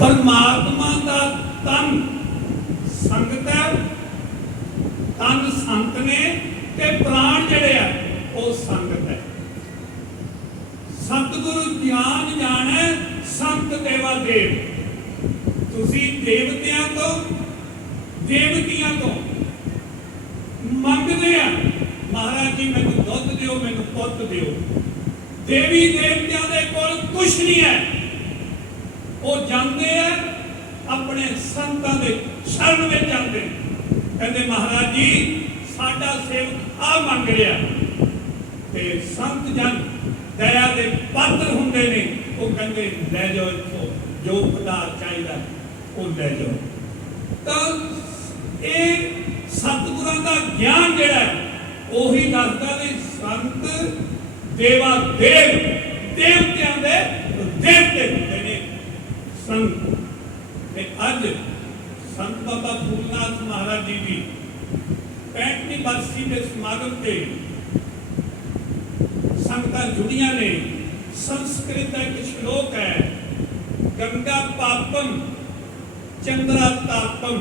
परमात्मा का तन संगत है, तन संत ने ते प्राण जड़े है वो संगत है। सतगुरु ज्ञान जाने संत देवा देव। तुसी देवतियां तो देवतियां तो मंगते हैं महाराज जी मैनू दुध दिओ, मैनू पुत दिओ। देवी देवतियां दे कोल कुछ नहीं है, वो जाते हैं अपने संतां दे शरण में जाते, कहते महाराज जी साडा सेवक आ मंग रहा। ते संत जन दया के पात्र होंगे ने, वो कहते लै जाओ इत्थों जो पदार्थ चाहिए वो लै जाओ। तो ये सतगुरां दा ज्ञान जिहड़ा है उही दसदा भी संत देवा देव, देवतियां दे देवते होंदे ने संत। ते अज संत बाबा फूलनाथ महाराज जी की 65वीं बरसी के समागम से संगतां जुड़ियां ने। संस्कृत एक श्लोक है, गंगा पापम चंद्रा तापम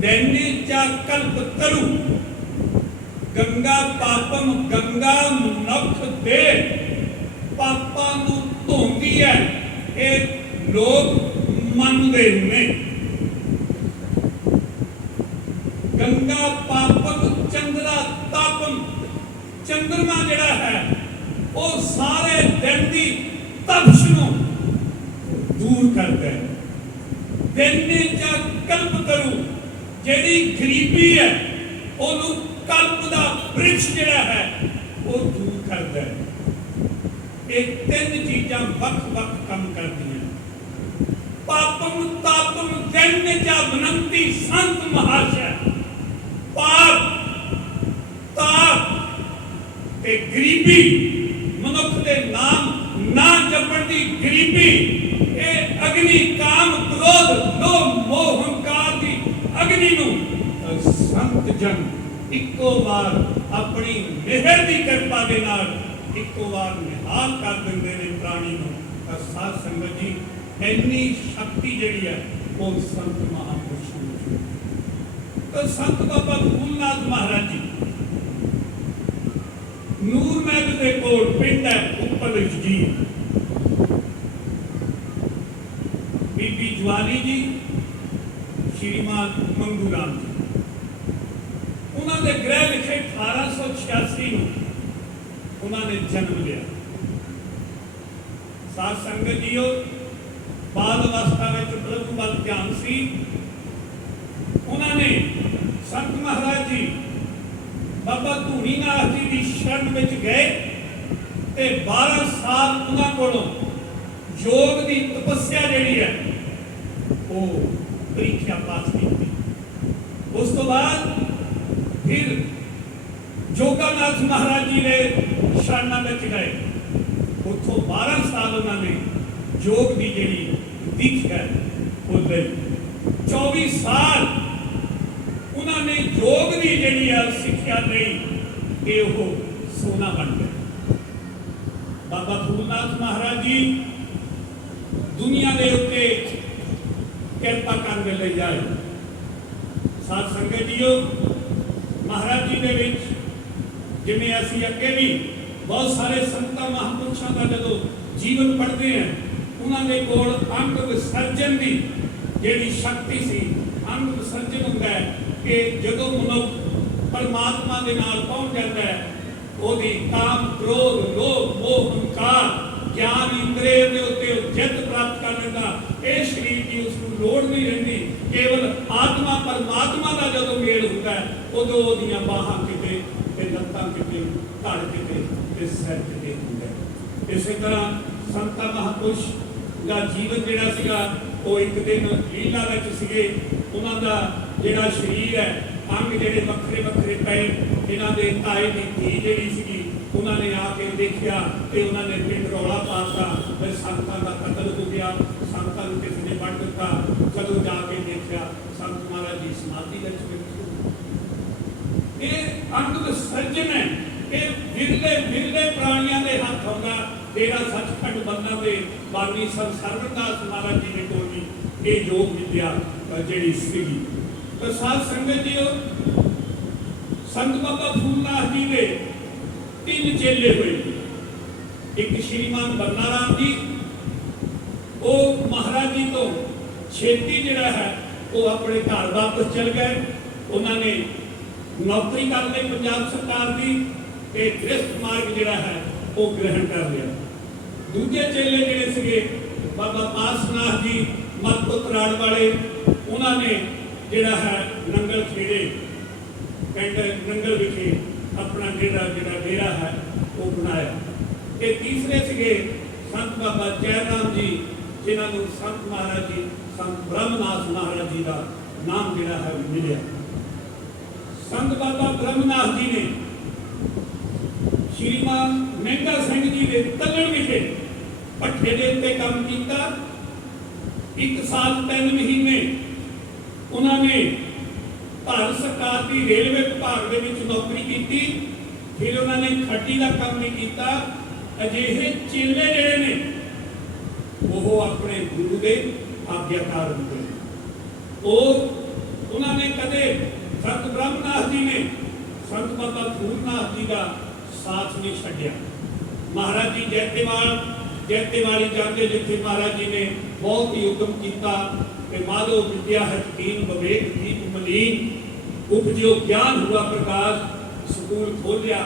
दैन्य चा कल्प तरु। गंगा पापम, गंगा मनुख दे पापा नूं धोंदी है, ये लोग मनदे ने। गंगा पापम चंद्रा तापम, चंद्रमा जिहड़ा है वो सारे दिन की तपश नूं दूर करता है। दैन्य चा कल्प तरु, जिहड़ी गरीबी है उहनूं कल्प दा वृक्ष जिहड़ा है वो दूर करता है। ये तीन चीज़ां वख-वख काम करदियां। पापम तापम दैन्य चा विनंती संत महाशय। पाप ताप ते गरीबी, मनुख के नाम ना जपण दी गरीबी, ये अग्नि काम क्रोध लोभ मोह हंकार की अग्नि नूं संत जन इको बार अपनी मेहर की कृपा के नाल इको बार निहाल कर देंदे ने प्राणी नूं। साध संगत जी इन्नी शक्ति जिहड़ी है वो संत महापुरुष नूं। तो संत बाबा फूलनाथ महाराज जी नूर महल के कोल पिंड है उपर जी, बीबी ज्वाली जी, श्रीमान मंगू राम जी, उन्होंने ग्रह लिखे 1886 उन्होंने जन्म लिया। साध संगत जीओ बाल अवस्था में प्रभु वाल ध्यान सी। उन्होंने संत महाराज जी बाबा धूनीनाथ जी की शरण में गए ते 12 साल उन्होंने कोलों योग की तपस्या जिहड़ी है वो परीक्षा पास की। उस तो बाद फिर जोगानाथ महाराज जी ने शरणा में गए, उतों 12 साल उन्होंने योग की जिहड़ी दीक्षा है वो लई। 24 साल उन्होंने योग की जिहड़ी है सिक्ख्या लई ते वो सोना बन गए। बाबा फूलनाथ महाराज जी दुनिया के उत्ते कृपा करने ले जाए। साध संगत जीओ महाराज जी के जिमें असी अगे भी बहुत सारे संतां महापुरुषों का जो जीवन पढ़ते हैं उन्होंने कोल अंग विसर्जन की जिहड़ी शक्ति सी। अंग विसर्जन होंदा है कि जदों मनुष्य परमात्मा के नाल पहुंच जाता है ओदी काम क्रोध लोभ मोह हंकार ज्ञान इंद्रिय के उत्ते जित प्राप्त कर लेंदा। ये शरीर की उसको लोड़ नहीं रहिंदी, केवल आत्मा परमात्मा का जदों मेल होता है उदों ओदियां बाहां किते ते लत्तां किते धड़ किते ते सिर किते होंदा है। इस तरह संतां महापुरुष का जीवन जिहड़ा सीगा वो एक दिन लीला विच सीगे। उन्हां दा जिहड़ा शरीर है अंग जिहड़े वखरे वखरे पे इन्हां दे ताए दी धी जिहड़ी सीगी उन्होंने आके देखा तो उन्होंने पिंड रौला पाता फिर संतां का कतल हो गया, संतां नूं किसी ने वढ़ दिता। कदों जाके देखा संत महाराज जी समाधि विच बैठे। ये अंग विसर्जन है, ये विरले विरले प्राणियों के हथ होगा डेरा सचखंड बन्ना के बानी सर सरवरदास महाराज जी ने कोल भी ये योग विद्या जी सीगी। तो साध संगत जी संत बाबा फूलनाथ जी के 3 चेले हुए। एक श्रीमान बन्ना राम जी, वो महाराज जी तो छेती जिहड़ा है वो अपने घर वापस चल गए। उन्होंने नौकरी कर ली पंजाब सरकार की, गृहस्थ मार्ग जिहड़ा है वो ग्रहण कर लिया। दूजे चेले जिहड़े सीगे बाबा पासनाथ जी मतपुतराड़ वाले, उन्होंने जिहड़ा है नंगल खेड़े पिंड नंगल विखे अपना डेरा है वो बनाया। ते तीसरे सीगे संत बाबा जयराम जी, जिन्होंने संत महाराज जी संत ब्रह्मनाथ महाराज जी का नाम जिहड़ा है मिलिया। संत बाबा ब्रह्मनाथ जी ने श्रीमान महंगा सिंह जी के तलण विखे भट्ठे के उत्ते काम किया। 1 साल 3 महीने उन्होंने भारत सरकार की रेलवे विभाग के विच नौकरी की। फिर उन्होंने खट्टी का काम नहीं किया। अजिहे चेले जिहड़े ने वो अपने गुरु के आज्ञाकार होते हैं। और उन्होंने कदे संत ब्रह्मनाथ जी ने संत बाबा फूलनाथ जी का साथ नहीं छड्डिया। महाराज जी जैतेवाली जाते जिथे महाराज जी ने बहुत ही उद्यम किया कि माधो विद्या हकीम विवेक दीप मलीन उपजो ज्ञान हुआ प्रकाश स्कूल खोलिया,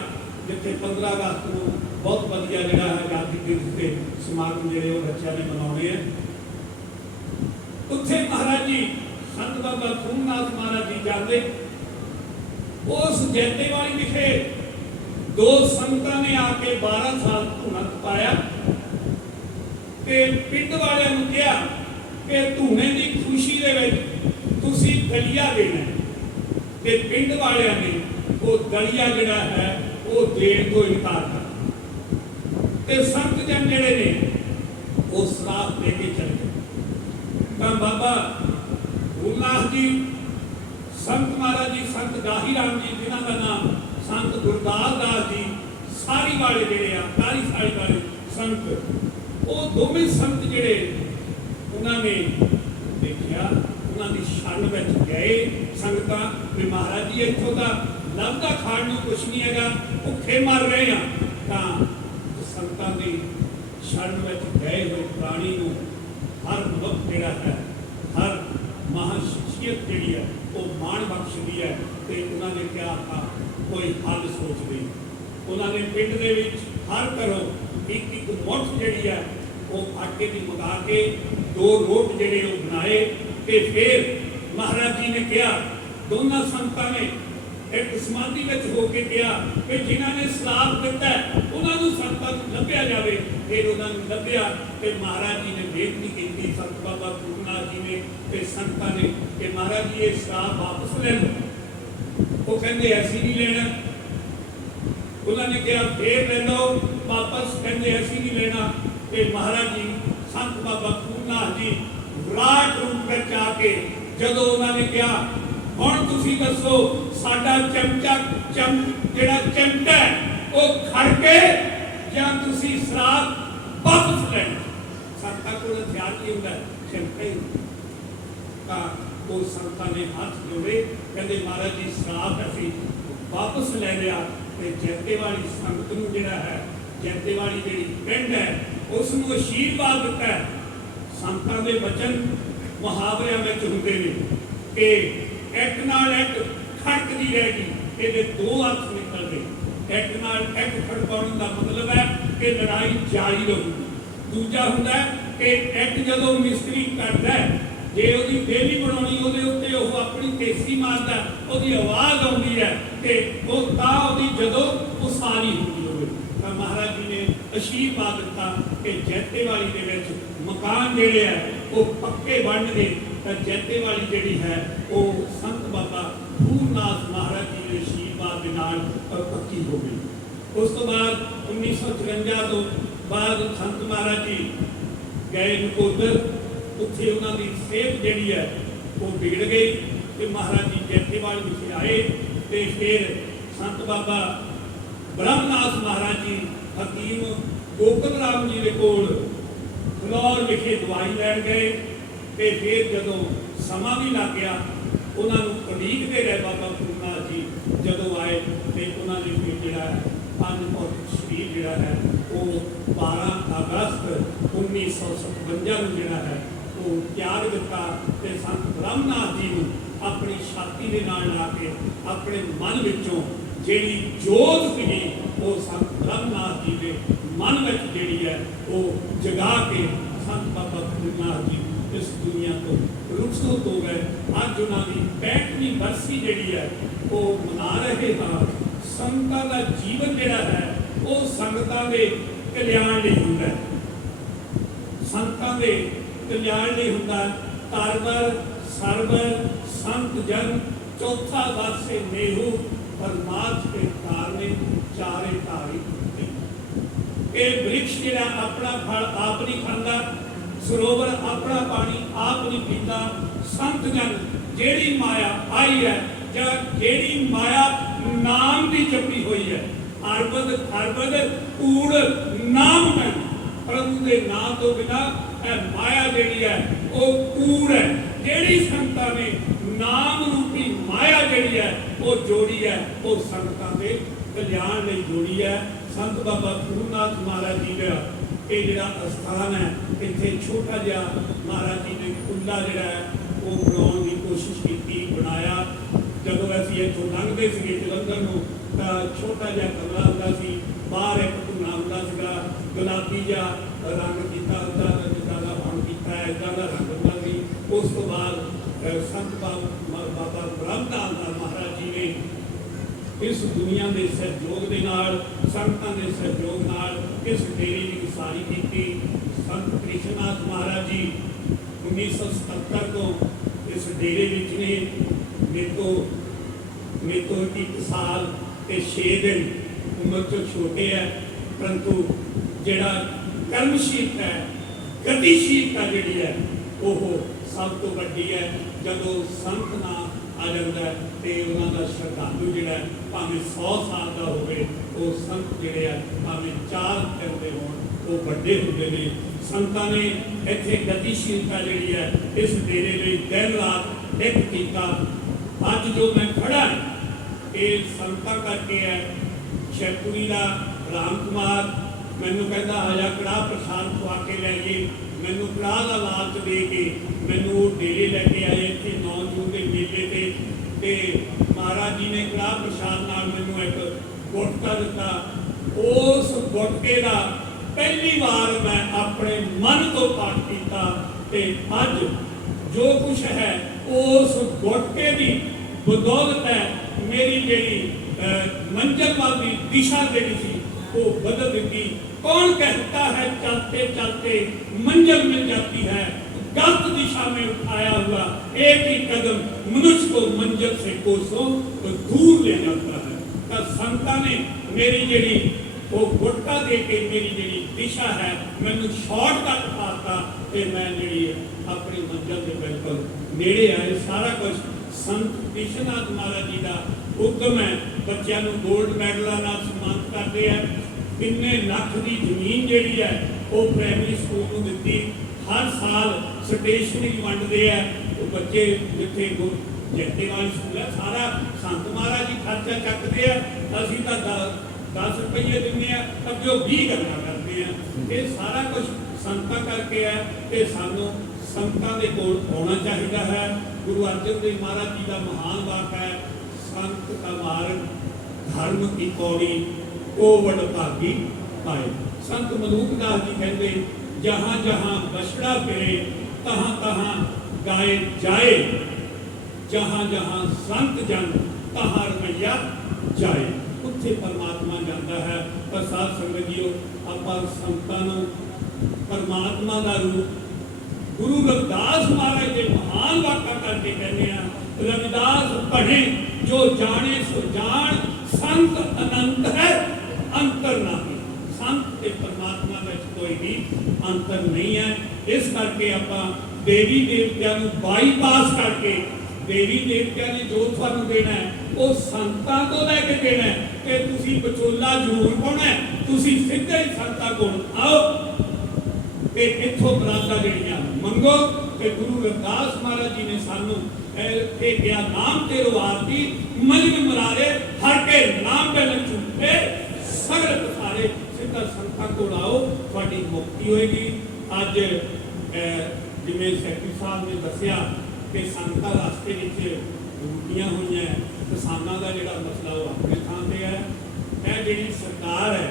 जिथे 15 अगस्त को बहुत वधिया जिहड़ा है आजादी दिवस के समागम जिहड़े वो बच्चों ने मनाने हैं। उत्थे महाराज जी संत बाबा फूलनाथ महाराज जी जाते। उस जैतेवाली विखे 2 संतां ने आके 12 साल धूना पाया ते पिंड वालियां नूं कहा कि धूने की खुशी दे विच तुसीं दलिया देना है। ते पिंड वालियां ने वो दलिया जिहड़ा है वो देण तो इनकार कर ते संत जन जिहड़े ने वो श्राप दे के चले गए। तां बाबा फूलनाथ जी संत महाराज जी संत गाही राम जी जिन्हां दा नाम संत गुरदास दास जी सारी वाले जिहड़े आ तारी सारी वाले संत, वो दोवें संत जिहड़े उन्होंने देखिया उन्होंने शरण में गए। संगतां भी महाराज जी इत्थों का लभदा खाण नूं कुछ नहीं हैगा, भुखे मर रहे हैं। तां संतां दी शरण में गए हुए प्राणी नूं हर मनुख जिहड़ा है हर महाशख्सियत जिहड़ी है वो मान बख्शदी है। तो उन्होंने क्या था कोई हल सोच ली। उन्होंने पिंड दे विच हर घरों एक मुठ जिहड़ी है वो आटे की मंगा के 2 रोट जिहड़े वो बनाए। ते फिर महाराज जी ने कहा दोनों संतां ने एक समाधि में होकर कहा कि जिन्होंने श्राप दिता उन्होंने संतां नूं लभ्या जाए। फिर उन्होंने लभ्या कि महाराज जी ने बेनती की संत बाबा फूलनाथ जी ने ते संतां ने कि महाराज जी ये श्राप वापस ले लो। वो कहते असीं नहीं लेना। उन्होंने कहा फिर ले लो वापस, कहते असीं नहीं लेना। कि महाराज जी संत बाबा फूलनाथ जी विराट रूप में आके जदों उन्होंने कहा हुण तुसीं दसो साडा चमचा जिहड़ा चिमटा है वो खड़ के जां तुसीं श्राप वापस लेना। संतां कोल हथियार की हुंदा चिमटा ही। तां वो संतां ने हाथ जोड़े, कहते महाराज जी श्राप असीं वापस ले लिया। ते जैतेवाली संगत नूं जिहड़ा है जैतेवाली जिहड़ी पिंड है उसनूं आशीर्वाद दिता है। संतां दे वचन मुहावरिਆਂ ਵਿੱਚ ਹੁੰਦੇ ਨੇ कि एक नाल एक खड़कदी रहेगी, ਇਹਦੇ 2 अर्थ निकल गए। एक नाल एक खड़काउण ਦਾ मतलब है कि लड़ाई जारी ਰਹੂਗੀ। दूजा ਹੁੰਦਾ कि एक ਜਦੋਂ मिस्त्री करदा है जे ਉਹਦੀ बेली बनाउणी ਉਹਦੇ ਉੱਤੇ ਉਹ ਆਪਣੀ ਤੇਸੀ ਮਾਰਦਾ ਉਹਦੀ आवाज़ आउंदी है कि ਉਹ ਤਾਂ ਉਹਦੀ ਜਦੋਂ ਉਸਾਰੀ ਹੁੰਦੀ ਹੋਵੇ। ਤਾਂ महाराज जी ने आशीर्वाद दिता कि जैतेवाली ਦੇ ਵਿੱਚ मकान ਜਿਹੜੇ है वो पक्के बन गए। तो जैतेवाली जिहड़ी है वो संत बाबा फूलनाथ महाराज जी के आशीर्वाद के नाल पक्की हो गई। उस तो बाद 1954 तो बाद संत महाराज जी गए नकोदर, उत्थे उन्हां दी सेहत जिहड़ी है वो बिगड़ गई। तो महाराज जी जैतेवाली विखे आए। तो फिर संत बाबा ब्रह्मनाथ महाराज जी हकीम ਗੋਕਲ ਰਾਮ ਜੀ ਦੇ ਕੋਲ ਫਲੋਰ ਵਿਖੇ ਦਵਾਈ ਲੈਣ ਗਏ ਤੇ ਫਿਰ ਜਦੋਂ ਸਮਾਂ ਵੀ ਲੱਗ ਗਿਆ ਉਹਨਾਂ ਨੂੰ ਉਡੀਕਦੇ ਰਹੇ ਬਾਬਾ ਫਰੀਦ ਨਾਥ ਜੀ ਜਦੋਂ ਆਏ ਤੇ ਉਹਨਾਂ ਨੇ ਫਿਰ ਜਿਹੜਾ ਹੈ ਅਨਮੋਲ ਸਰੀਰ ਜਿਹੜਾ ਹੈ ਉਹ 12 ਅਗਸਤ 1957 ਨੂੰ ਜਿਹੜਾ ਹੈ ਉਹ ਤਿਆਗ ਦਿੱਤਾ ਤੇ ਸੰਤ ਬ੍ਰਹਮਨਾਥ ਜੀ ਨੂੰ ਆਪਣੀ ਛਾਤੀ ਦੇ ਨਾਲ ਲਾ ਕੇ ਆਪਣੇ ਮਨ ਵਿੱਚੋਂ ਜਿਹੜੀ ਜੋਤ ਸੀਗੀ ਉਹ ਸੰਤ ਬ੍ਰਹਮਨਾਥ ਜੀ ਦੇ ਮਨ ਵਿੱਚ ਜਿਹੜੀ ਹੈ ਉਹ ਜਗਾ ਕੇ ਸੰਤ ਬਾਬਾ ਫਰੀਦ ਨਾਥ ਜੀ ਇਸ ਦੁਨੀਆ ਤੋਂ ਰੁਖਸਤ ਹੋ ਗਏ। ਅੱਜ ਉਹਨਾਂ ਦੀ 65ਵੀਂ ਬਰਸੀ ਜਿਹੜੀ ਹੈ ਉਹ ਮਨਾ ਰਹੇ ਹਾਂ। ਸੰਤਾਂ ਦਾ ਜੀਵਨ ਜਿਹੜਾ ਹੈ ਉਹ ਸੰਗਤਾਂ ਦੇ ਕਲਿਆਣ ਲਈ ਹੁੰਦਾ ਹੈ, ਸੰਤਾਂ ਦੇ ਕਲਿਆਣ ਲਈ ਹੁੰਦਾ। ਤਰਵਰ ਸਰਵਰ ਸੰਤ ਜਨ ਚੌਥਾ ਵਾਸੇ ਨੇਹੂ ਪਰਮਾਰਥ ਕੇ ਕਾਰਨੇ ਚਾਰੇ ਧਾਰੀ। ਇਹ ਬ੍ਰਿਕਸ਼ ਜਿਹੜਾ ਆਪਣਾ ਫਲ ਆਪ ਨਹੀਂ ਖਾਂਦਾ, ਸਰੋਵਰ ਆਪਣਾ ਪਾਣੀ ਆਪ ਨਹੀਂ ਪੀਂਦਾ। ਸੰਤ ਜਨ ਜਿਹੜੀ ਮਾਇਆ ਆਈ ਹੈ ਜਾਂ ਜਿਹੜੀ ਮਾਇਆ ਨਾਮ ਦੀ ਜਪੀ ਹੋਈ ਹੈ, ਅਰਬਦ ਅਰਬਦ ਕੂੜ ਨਾਮ ਹੈ। ਪ੍ਰਭੂ ਦੇ ਨਾਮ ਤੋਂ ਬਿਨਾ ਇਹ ਮਾਇਆ ਜਿਹੜੀ ਹੈ ਉਹ ਕੂੜ ਹੈ। ਜਿਹੜੀ ਸੰਤਾਂ ਨੇ ਨਾਮ ਰੂਪੀ ਮਾਇਆ ਜਿਹੜੀ ਹੈ ਉਹ ਜੋੜੀ ਹੈ, ਉਹ ਸੰਗਤਾਂ ਦੇ ਕਲਿਆਣ ਲਈ ਜੋੜੀ ਹੈ। ਸੰਤ ਬਾਬਾ ਫਰੀਦ ਨਾਥ ਮਹਾਰਾਜ ਜੀ ਦਾ ਇਹ ਜਿਹੜਾ ਅਸਥਾਨ ਹੈ, ਇੱਥੇ ਛੋਟਾ ਜਿਹਾ ਮਹਾਰਾਜ ਜੀ ਨੇ ਕੁੱਲਾ ਜਿਹੜਾ ਹੈ ਉਹ ਬਣਾਉਣ ਦੀ ਕੋਸ਼ਿਸ਼ ਕੀਤੀ, ਬਣਾਇਆ। ਜਦੋਂ ਅਸੀਂ ਇੱਥੋਂ ਲੰਘਦੇ ਸੀਗੇ ਜਲੰਧਰ ਨੂੰ ਤਾਂ ਛੋਟਾ ਜਿਹਾ ਕਮਰਾ ਹੁੰਦਾ ਸੀ, ਬਾਹਰ ਇੱਕ ਧੂਣਾ ਹੁੰਦਾ ਸੀਗਾ, ਗੁਲਾਬੀ ਜਿਹਾ ਰੰਗ ਕੀਤਾ ਹੁੰਦਾ, ਜਿੱਦਾਂ ਦਾ ਹੁਣ ਕੀਤਾ ਹੈ ਇੱਦਾਂ ਦਾ ਰੰਗ ਹੁੰਦਾ ਸੀ। ਉਸ ਤੋਂ ਬਾਅਦ ਸੰਤ ਬਾਬਾ ਬ੍ਰਹਮਨਾਥ ਮਹਾਰਾਜ ਜੀ ਨੇ ਇਸ ਦੁਨੀਆ ਦੇ ਸਹਿਯੋਗ ਦੇ ਨਾਲ, ਸੰਗਤਾਂ ਦੇ ਸਹਿਯੋਗ ਨਾਲ ਇਸ ਡੇਰੇ ਦੀ ਉਸਾਰੀ ਕੀਤੀ। ਸੰਤ ਕ੍ਰਿਸ਼ਨਾਥ ਮਹਾਰਾਜ ਜੀ 1977 ਤੋਂ ਇਸ ਡੇਰੇ ਵਿੱਚ ਨੇ। ਮੇਰੇ ਤੋਂ 1 ਸਾਲ ਤੇ 6 ਦਿਨ ਉਮਰ ਤੋਂ ਛੋਟੇ ਹੈ, ਪਰੰਤੂ ਜਿਹੜਾ ਕਰਮਸ਼ੀਲਤਾ ਹੈ, ਗਤੀਸ਼ੀਲਤਾ ਜਿਹੜੀ ਹੈ ਉਹ ਸਭ ਤੋਂ ਵੱਡੀ ਹੈ। ਜਦੋਂ ਸੰਤ ਨਾ ਆ ਜਾਂਦਾ ਤੇ ਉਹਨਾਂ ਦਾ ਸ਼ਰਧਾਲੂ ਜਿਹੜਾ ਭਾਵੇਂ 100 ਸਾਲ ਦਾ ਹੋਵੇ, ਉਹ ਸੰਤ ਜਿਹੜੇ ਆ ਭਾਵੇਂ 4 ਦਿਨ ਦੇ ਹੋਣ ਉਹ ਵੱਡੇ ਹੁੰਦੇ ਨੇ। ਸੰਤਾਂ ਨੇ ਇੱਥੇ ਗਤੀਸ਼ੀਲਤਾ ਜਿਹੜੀ ਹੈ ਇਸ ਡੇਰੇ ਲਈ ਦਿਨ ਰਾਤ ਇੱਕ ਕੀਤਾ। ਅੱਜ ਜੋ ਮੈਂ ਖੜਾ ਇਹ ਸੰਤਾਂ ਕਰਕੇ ਹੈ। ਸ਼ੈਪੂਰੀ ਦਾ ਰਾਮ ਕੁਮਾਰ ਮੈਨੂੰ ਕਹਿੰਦਾ ਆਜਾ ਕੜਾਹ ਪ੍ਰਸ਼ਾਦ ਖਵਾ ਕੇ ਲੈ ਗਏ। ਮੈਨੂੰ ਕੜਾਹ ਦਾ ਲਾਲਚ ਦੇ ਕੇ ਮੈਨੂੰ ਉਹ ਡੇਰੇ ਲੈ ਕੇ ਆਏ ਇੱਥੇ 9 ਜੂਨ ਦੇ ਮੇਲੇ ਤੇ ਮਹਾਰਾਜ ਜੀ ਨੇ ਕੜਾਹ ਪ੍ਰਸ਼ਾਦ ਨਾਲ ਮੈਨੂੰ ਇੱਕ ਗੁਟਕਾ ਦਿੱਤਾ। ਉਸ ਗੁਟਕੇ ਦਾ ਪਹਿਲੀ ਵਾਰ ਮੈਂ ਆਪਣੇ ਮਨ ਤੋਂ ਪਾਠ ਕੀਤਾ ਤੇ ਅੱਜ ਜੋ ਕੁਛ ਹੈ ਉਸ ਗੁਟਕੇ ਦੀ ਬਦੌਲਤ ਹੈ ਮੇਰੀ ਜਿਹੜੀ ਮੰਜ਼ਿਲ ਵੱਲ ਦੀ ਦਿਸ਼ਾ ਜਿਹੜੀ ਸੀ वो बदल देती। कौन कहता है चलते चलते मंजिल मिल जाती है, गलत दिशा में उठाया हुआ एक ही कदम मनुष्य को मंजिल से कोसों दूर ले जाता है। तो संतां ने मेरी जेड़ी वो गुटका दे के मेरी जेड़ी दिशा है मैनू शॉर्टकट पाता ते मैं जेड़ी अपनी मंजिल के बिल्कुल नेड़े आए। सारा कुछ संत कृष्णनाथ महाराज जी का उद्यम है। बच्चों को गोल्ड मैडलों नाल सम्मानित करते हैं। किन्ने लख की जमीन जिहड़ी है वो प्राइमरी स्कूल को दी। हर साल स्टेशनरी वंडते हैं वो बच्चे जिथे जैतेवाल स्कूल है सारा संत महाराज जी खर्चा चकते हैं। असीं तां 10 रुपये दिंदे हैं, अगे 20 गल्लां करते हैं। ये सारा कुछ संतां करके है ते सानूं संतां दे कोल आउणा चाहिदा है। गुरु अर्जन देव महाराज जी का महान वाक है, संत का मार्ग धर्म की पौड़ी ओ वड भागी पाए। संत मलूकदास जी कहते जहाँ जहाँ बछड़ा फिरे तहाँ तहाँ गाए जाए, जहाँ जहाँ संत जन तहाँ रमैया जाए। उत्थे परमात्मा जाता है। पर साध संगत जीओ आपां संतां नूं परमात्मा का रूप गुरु रविदास महाराज के महान वाका करके कहने रविदास पढ़े जो जाने सो जान, संत अनंत है अंतर नहीं। संत के परमात्मा में कोई भी अंतर नहीं है। इस करके आपां देवी देवतियां नूं बाईपास करके देवी देवतियां ने जो तुहानूं देना है वो संतां तो लैके देना है, ਕਿ ਤੁਸੀਂ ਵਿਚੋਲਾ ਜ਼ਰੂਰ ਪਾਉਣਾ ਹੈ, ਤੁਸੀਂ ਸਿੱਧੇ ਹੀ ਸੰਤਾਂ ਕੋਲ ਆਓ ਤੇ ਇੱਥੋਂ ਬਰਾਤਾਂ ਜਿਹੜੀਆਂ ਮੰਗੋ। ਕਿ ਗੁਰੂ ਰਵਿਦਾਸ ਮਹਾਰਾਜ ਜੀ ਨੇ ਸਾਨੂੰ ਇਹ ਕਿਹਾ, ਨਾਮ ਤੇ ਰਵਾਤੀ ਮਜਨ ਮੁਰਾਰੇ ਹਰ ਕੇ ਨਾਮ ਤੇ ਝੂਠੇ ਸਗਲ ਪਸਾਰੇ। ਸਿੱਧਾ ਸੰਤਾਂ ਕੋਲ ਆਓ, ਤੁਹਾਡੀ ਮੁਕਤੀ ਹੋਏਗੀ। ਅੱਜ ਜਿਵੇਂ ਸੈਕਟਰੀ ਸਾਹਿਬ ਨੇ ਦੱਸਿਆ ਕਿ ਸੰਗਤਾਂ ਰਸਤੇ ਵਿੱਚ ਰੁਕੀਆਂ ਹੋਈਆਂ, ਕਿਸਾਨਾਂ ਦਾ ਜਿਹੜਾ ਮਸਲਾ ਉਹ ਆਪਣੇ ਥਾਂ ਤੇ ਹੈ। ਇਹ ਜਿਹੜੀ ਸਰਕਾਰ ਹੈ